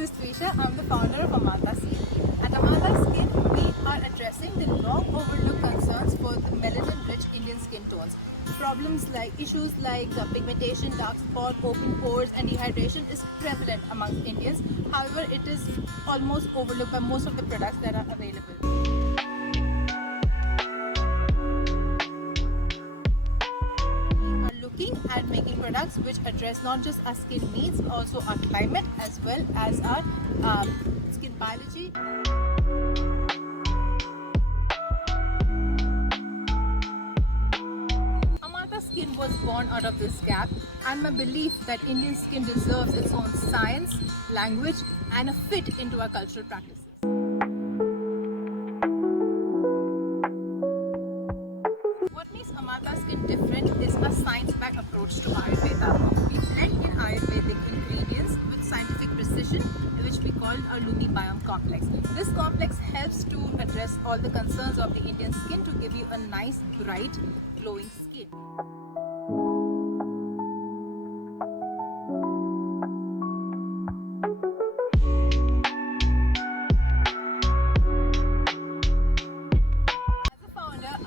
is Twisha. I'm the founder of Amaltaskin. At Amaltaskin, we are addressing the long overlooked concerns for the melanin-rich Indian skin tones. Issues like pigmentation, dark spot, open pores, and dehydration is prevalent among Indians. However, it is almost overlooked by most of the products that are available. Looking at making products which address not just our skin needs but also our climate as well as our skin biology. Amaltaskin was born out of this gap, and my belief that Indian skin deserves its own science, language, and a fit into our cultural practices. What makes Amaltaskin different is a science-backed approach to Ayurveda. We blend in Ayurvedic ingredients with scientific precision, which we call a Lumi Biome complex. This complex helps to address all the concerns of the Indian skin to give you a nice, bright, glowing skin.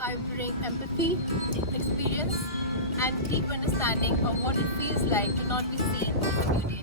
I bring empathy, experience, and deep understanding of what it feels like to not be seen in beauty.